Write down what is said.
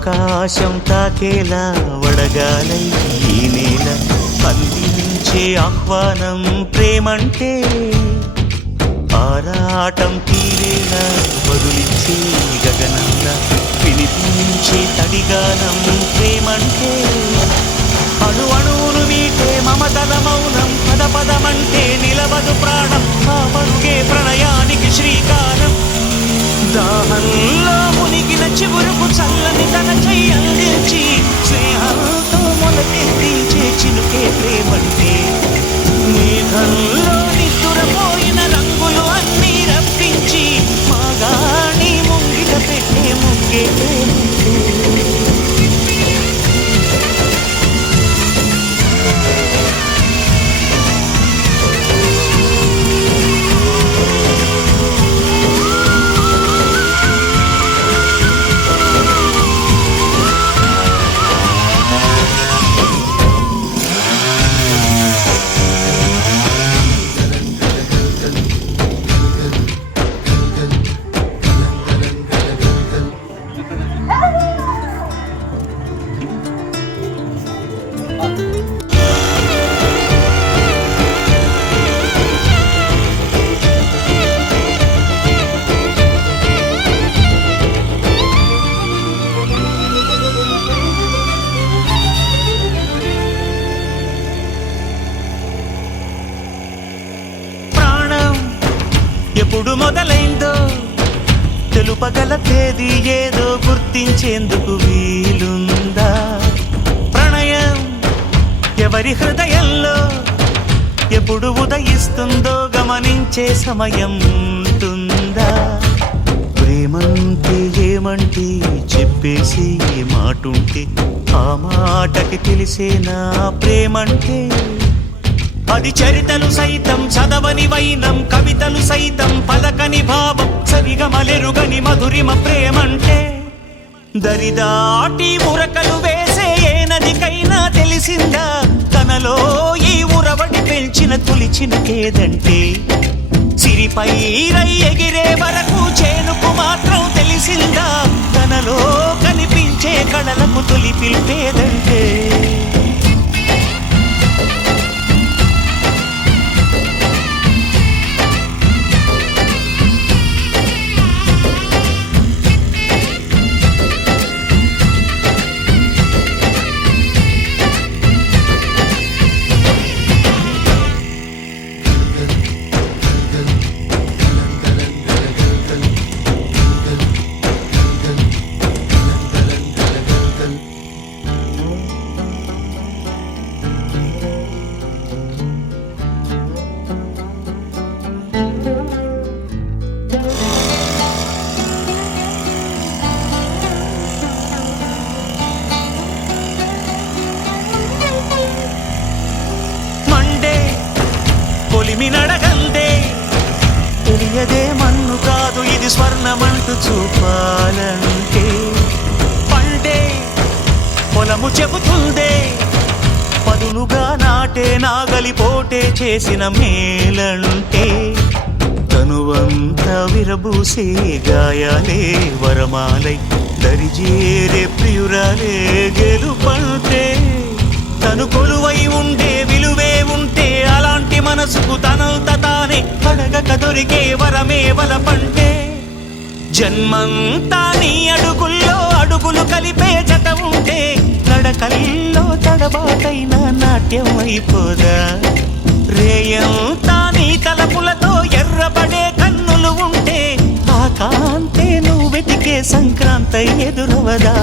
ఆకాశం తాకేలా వడగాలై ఈ నేల అందించే ఆహ్వానం ప్రేమంటే ఆరాటం తీరేలా వదులిచ్చే గగనంగా వినిపించే తడిగానం ప్రేమంటే అణు అణువును మీటే మమతల మౌనం పద పదమంటే నిలవదు ప్రాణం ఆ పరుగే ప్రణయానికి శ్రీకారం దాహంలో మునిగిన చివురుకు చల్లని తన చెయ్యి అందించి స్నేహంతో మొలకెత్తించే చినుకే ప్రేమంటే మేఘంలో నిద్దురపోయిన రంగులు అన్నీ రప్పించి మాగాణి ముంగిట పెట్టే ముగ్గే ప్రేమంటే ఎప్పుడు మొదలైందో తెలుపగల తేదీ ఏదో గుర్తించేందుకు వీలుందా ప్రణయం ఎవరి హృదయంలో ఎప్పుడు ఉదయిస్తుందో గమనించే సమయం ఉంటుందా ప్రేమంటే ఏమంటే చెప్పేసి ఏ మాటుంటే ఆ మాటకి తెలిసేనా ప్రేమంటే అది చరితలు సైతం చదవని వైనం కవితలు సైతం పలకని భావం సరిగమలెరుగని మధురిమ ప్రేమంటే దరిదాటి ఉరకలు వేసే ఏ నదికైనా తెలిసిందా తనలో ఈ ఉరవడి పెంచిన తొలిచిన కేదంటే సిరిపై రై ఎగిరే వరకు చేనుకు మాత్రం తెలిసిందా తనలో కనిపించే కళలకు తొలి పిలిపేదంటే నడగందే తెలియదే మన్ను కాదు ఇది స్వర్ణమంటూ చూపాలంటే పండే పొలము చెబుతుందే పదునుగా నాటే నాగలి పోటే చేసిన మేలంటే తనువంతా విరబూసే గాయాలే వరమాలై దరిజేరే ప్రియురాలే గెలుపంటే తను కొలువై ఉండే విలువే ఉంటే అలాంటి మనసుకు తనంత తానే అడగక దొరికే వరమే వలపంటే జన్మంతా నీ అడుగుల్లో అడుగులు కలిపే జత ఉంటే నడకల్లో తడబాటైన నాట్యం అయిపోదా రేయంతా నీ తలపులతో ఎర్రబడే కన్నులు ఉంటే ఆ కాంతే నువ్వు వెతికే సంక్రాంతి ఎదురవదా